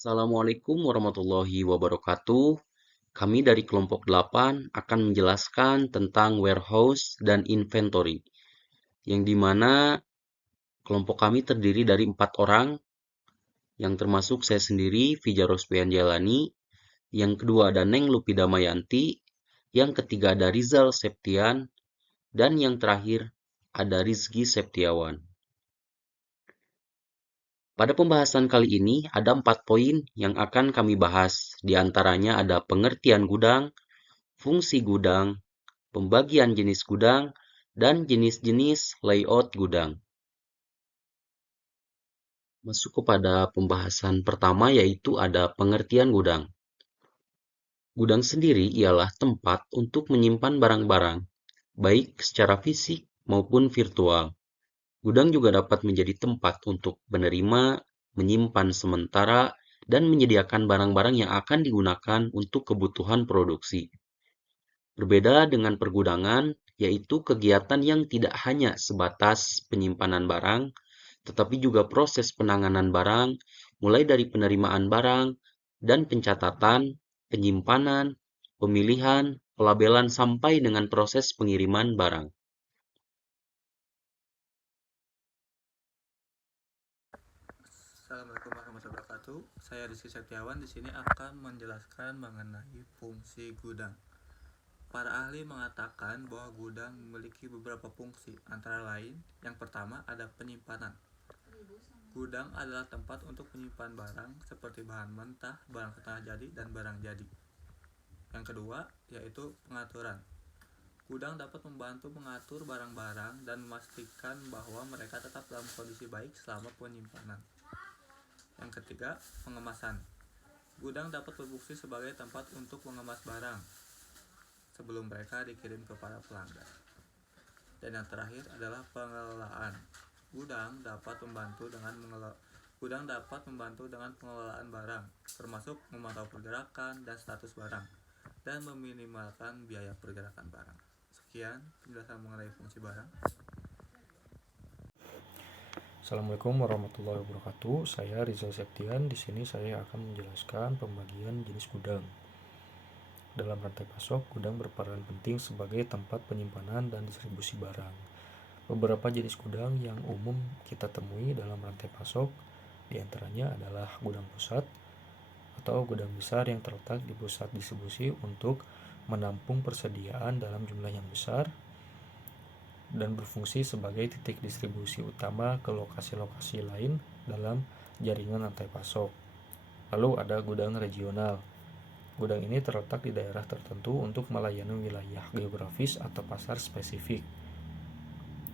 Assalamualaikum warahmatullahi wabarakatuh. Kami dari kelompok 8 akan menjelaskan tentang warehouse dan inventory, yang dimana kelompok kami terdiri dari 4 orang, yang termasuk saya sendiri, Vija Rospian Jalani, yang kedua ada Neng Lupida Mayanti, yang ketiga ada Rizal Septian, dan yang terakhir ada Rizky Septiawan. Pada pembahasan kali ini ada 4 poin yang akan kami bahas. Di antaranya ada pengertian gudang, fungsi gudang, pembagian jenis gudang, dan jenis-jenis layout gudang. Masuk kepada pembahasan pertama yaitu ada pengertian gudang. Gudang sendiri ialah tempat untuk menyimpan barang-barang, baik secara fisik maupun virtual. Gudang juga dapat menjadi tempat untuk menerima, menyimpan sementara, dan menyediakan barang-barang yang akan digunakan untuk kebutuhan produksi. Berbeda dengan pergudangan, yaitu kegiatan yang tidak hanya sebatas penyimpanan barang, tetapi juga proses penanganan barang, mulai dari penerimaan barang dan pencatatan, penyimpanan, pemilihan, pelabelan, sampai dengan proses pengiriman barang. Assalamualaikum warahmatullahi wabarakatuh. Saya Rizky Septiawan di sini akan menjelaskan mengenai fungsi gudang. Para ahli mengatakan bahwa gudang memiliki beberapa fungsi, antara lain yang pertama ada penyimpanan. Gudang adalah tempat untuk menyimpan barang seperti bahan mentah, barang setengah jadi, dan barang jadi. Yang kedua yaitu pengaturan. Gudang dapat membantu mengatur barang-barang dan memastikan bahwa mereka tetap dalam kondisi baik selama penyimpanan. Yang ketiga, pengemasan. Gudang dapat berfungsi sebagai tempat untuk mengemas barang sebelum mereka dikirim kepada pelanggan. Dan yang terakhir adalah pengelolaan. Gudang dapat membantu dengan pengelolaan barang, termasuk memantau pergerakan dan status barang, dan meminimalkan biaya pergerakan barang. Sekian penjelasan mengenai fungsi barang. Assalamualaikum warahmatullahi wabarakatuh. Saya Rizal Septian. Di sini saya akan menjelaskan pembagian jenis gudang. Dalam rantai pasok, gudang berperan penting sebagai tempat penyimpanan dan distribusi barang. Beberapa jenis gudang yang umum kita temui dalam rantai pasok diantaranya adalah gudang pusat atau gudang besar yang terletak di pusat distribusi untuk menampung persediaan dalam jumlah yang besar dan berfungsi sebagai titik distribusi utama ke lokasi-lokasi lain dalam jaringan rantai pasok. Lalu ada gudang regional. Gudang ini terletak di daerah tertentu untuk melayani wilayah geografis atau pasar spesifik.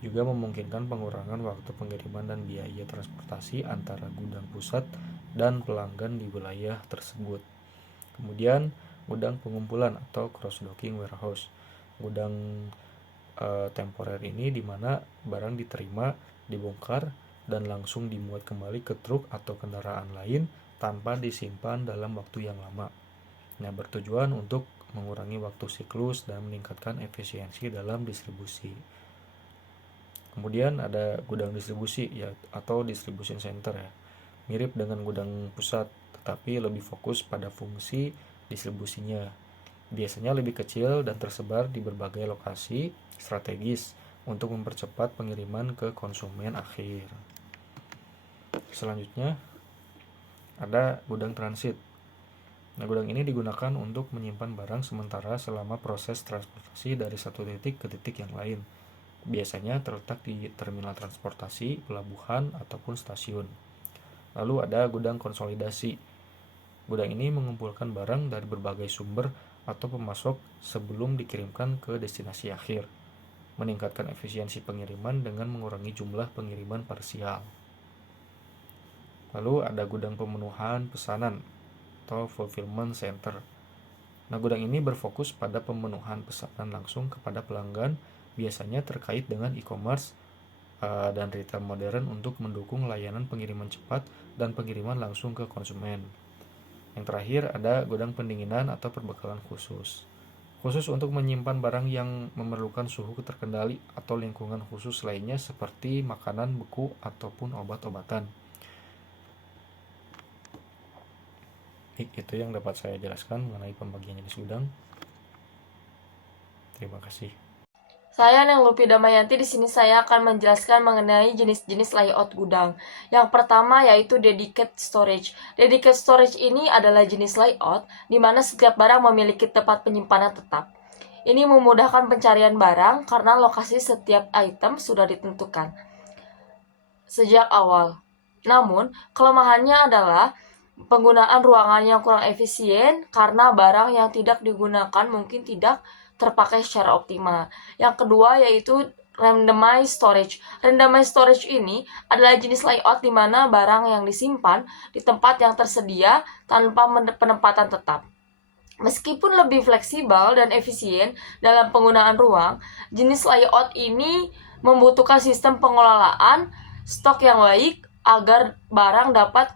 Juga memungkinkan pengurangan waktu pengiriman dan biaya transportasi antara gudang pusat dan pelanggan di wilayah tersebut. Kemudian, gudang pengumpulan atau cross-docking warehouse. Gudang temporer ini di mana barang diterima, dibongkar, dan langsung dimuat kembali ke truk atau kendaraan lain tanpa disimpan dalam waktu yang lama. Nah, bertujuan untuk mengurangi waktu siklus dan meningkatkan efisiensi dalam distribusi. Kemudian ada gudang distribusi ya atau distribution center ya. Mirip dengan gudang pusat, tetapi lebih fokus pada fungsi distribusinya. Biasanya lebih kecil dan tersebar di berbagai lokasi strategis untuk mempercepat pengiriman ke konsumen akhir. Selanjutnya ada gudang transit. Nah, gudang ini digunakan untuk menyimpan barang sementara selama proses transportasi dari satu titik ke titik yang lain. Biasanya terletak di terminal transportasi, pelabuhan, ataupun stasiun. Lalu ada gudang konsolidasi. Gudang ini mengumpulkan barang dari berbagai sumber atau pemasok sebelum dikirimkan ke destinasi akhir, meningkatkan efisiensi pengiriman dengan mengurangi jumlah pengiriman parsial. Lalu ada gudang pemenuhan pesanan atau fulfillment center. Nah, gudang ini berfokus pada pemenuhan pesanan langsung kepada pelanggan, biasanya terkait dengan e-commerce dan retail modern untuk mendukung layanan pengiriman cepat dan pengiriman langsung ke konsumen. Yang terakhir ada gudang pendinginan atau perbekalan khusus. Khusus untuk menyimpan barang yang memerlukan suhu terkendali atau lingkungan khusus lainnya seperti makanan beku ataupun obat-obatan. Itu yang dapat saya jelaskan mengenai pembagian jenis gudang. Terima kasih. Saya Nenglupi Damayanti, di sini saya akan menjelaskan mengenai jenis-jenis layout gudang. Yang pertama yaitu dedicated storage. Dedicated storage ini adalah jenis layout di mana setiap barang memiliki tempat penyimpanan tetap. Ini memudahkan pencarian barang karena lokasi setiap item sudah ditentukan sejak awal. Namun, kelemahannya adalah penggunaan ruangan yang kurang efisien karena barang yang tidak digunakan mungkin tidak terpakai secara optimal. Yang kedua yaitu randomized storage. Randomized storage ini adalah jenis layout di mana barang yang disimpan di tempat yang tersedia tanpa penempatan tetap. Meskipun lebih fleksibel dan efisien dalam penggunaan ruang, jenis layout ini membutuhkan sistem pengelolaan stok yang baik agar barang dapat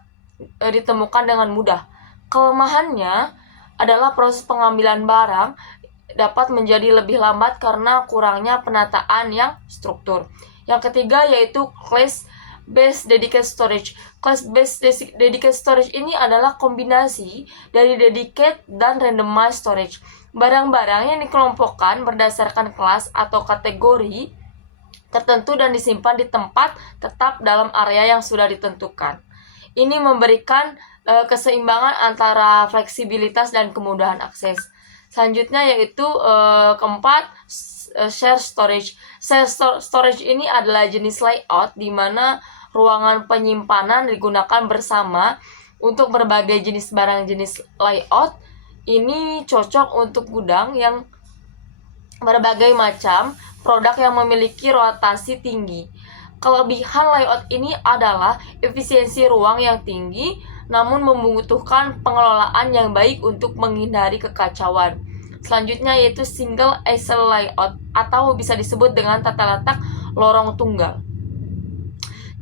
ditemukan dengan mudah. Kelemahannya adalah proses pengambilan barang dapat menjadi lebih lambat karena kurangnya penataan yang struktur. Yang ketiga yaitu class-based dedicated storage. Class-based dedicated storage ini adalah kombinasi dari dedicated dan randomized storage. Barang-barang yang dikelompokkan berdasarkan kelas atau kategori tertentu dan disimpan di tempat tetap dalam area yang sudah ditentukan. Ini memberikan keseimbangan antara fleksibilitas dan kemudahan akses. Selanjutnya yaitu keempat, share storage. Share storage ini adalah jenis layout di mana ruangan penyimpanan digunakan bersama untuk berbagai jenis barang. Jenis layout ini cocok untuk gudang yang berbagai macam produk yang memiliki rotasi tinggi. Kelebihan layout ini adalah efisiensi ruang yang tinggi, namun membutuhkan pengelolaan yang baik untuk menghindari kekacauan. Selanjutnya yaitu single aisle layout atau bisa disebut dengan tata letak lorong tunggal.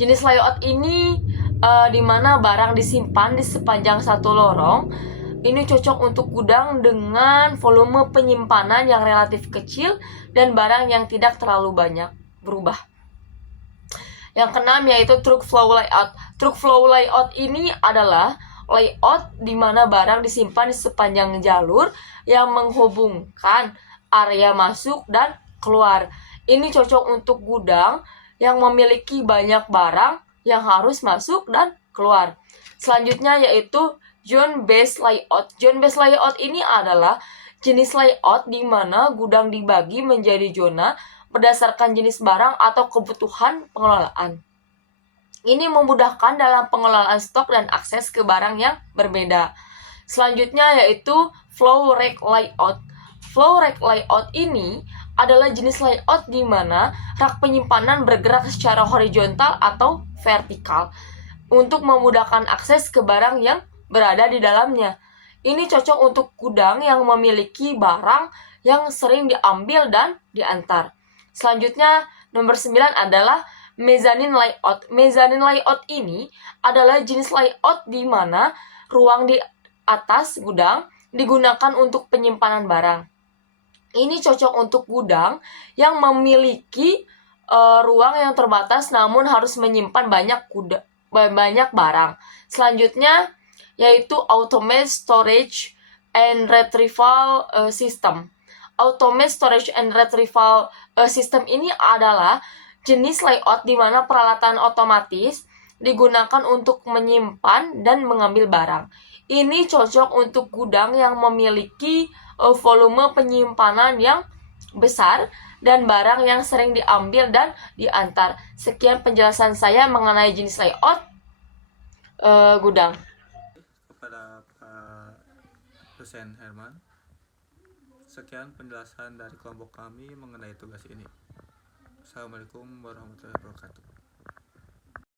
Jenis layout ini di mana barang disimpan di sepanjang satu lorong. Ini cocok untuk gudang dengan volume penyimpanan yang relatif kecil dan barang yang tidak terlalu banyak berubah. Yang keenam yaitu truck flow layout. Truck flow layout ini adalah layout di mana barang disimpan di sepanjang jalur yang menghubungkan area masuk dan keluar. Ini cocok untuk gudang yang memiliki banyak barang yang harus masuk dan keluar. Selanjutnya yaitu zone-based layout. Zone-based layout ini adalah jenis layout di mana gudang dibagi menjadi zona berdasarkan jenis barang atau kebutuhan pengelolaan. Ini memudahkan dalam pengelolaan stok dan akses ke barang yang berbeda. Selanjutnya yaitu flow rack layout. Flow rack layout ini adalah jenis layout di mana rak penyimpanan bergerak secara horizontal atau vertikal untuk memudahkan akses ke barang yang berada di dalamnya. Ini cocok untuk gudang yang memiliki barang yang sering diambil dan diantar. Selanjutnya, nomor 9 adalah mezzanine layout. Mezzanine layout ini adalah jenis layout di mana ruang di atas gudang digunakan untuk penyimpanan barang. Ini cocok untuk gudang yang memiliki ruang yang terbatas namun harus menyimpan banyak barang. Selanjutnya yaitu automated storage and retrieval system. Automated storage and retrieval system ini adalah jenis layout di mana peralatan otomatis digunakan untuk menyimpan dan mengambil barang. Ini cocok untuk gudang yang memiliki volume penyimpanan yang besar dan barang yang sering diambil dan diantar. Sekian penjelasan saya mengenai jenis layout gudang. Kepada Pak dosen Herman, sekian penjelasan dari kelompok kami mengenai tugas ini. Assalamualaikum warahmatullahi wabarakatuh.